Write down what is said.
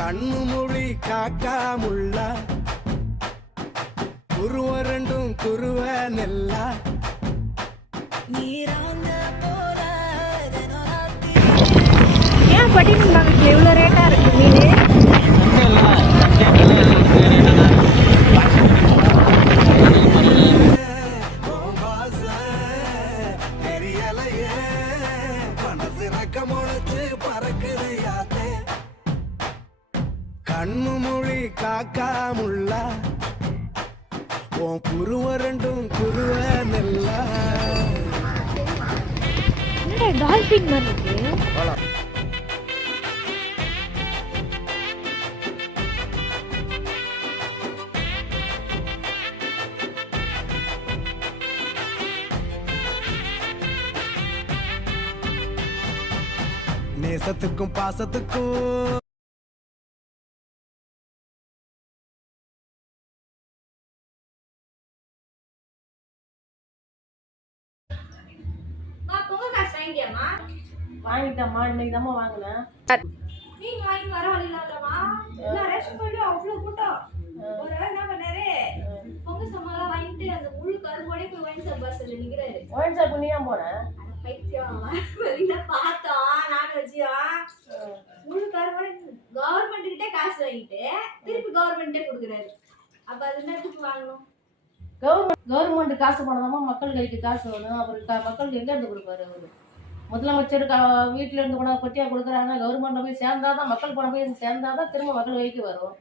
கண்ணு மொழி காக்காமுள்ள குருவ ரெண்டும் குருவ நெல்லா ஏன் பட்டினி இவ்வளோ ரேட்டா இருக்கு மீன்? கண்ணு மொழி காக்காமுள்ள உன் குருவ ரெண்டும் குருவ நெல்லா. டால்பின் மாதிரி இருக்கு. நேசத்துக்கும் பாசத்துக்கும் வாங்கிட்டம்மா, இன்னைக்கு தான் வாங்கினேன். நீங்க வாங்கி வர வழியில வரமா நான் ரேஷன் போயிட்டு அவ்வளவு கூட்டம் ஒரு என்ன பண்ணாரு பொங்க சமாளம் வாங்கிட்டு அந்த முழு கரும்போடே போய் ஒயின் ஷாப் பஸ்ல நிக்கிறாரு. ஒயின் ஷாப் நீ ஏன் போன? பைத்தியம் வெளியில பார்த்தோம் நான் வச்சியா முழு கரும்போட கவர்மெண்ட் கிட்டே காசு வாங்கிட்டு திருப்பி கவர்மெண்ட்டே கொடுக்குறாரு. அப்ப அது என்னத்துக்கு வாங்கணும்? கவர்மெண்ட் காசு போனதாமா மக்கள் கைக்கு காசு வேணும். அப்புறம் மக்களுக்கு எங்க இருந்து கொடுப்பாரு அவரு? முதலமைச்சர் வீட்டுல இருந்து கூட கொட்டியா கொடுக்குறாங்க. கவர்மெண்ட்ல போய் சேர்ந்தாதான் மக்கள் பணம் போய் சேர்ந்தாதான் திரும்ப மக்கள் கைக்கு வரும்.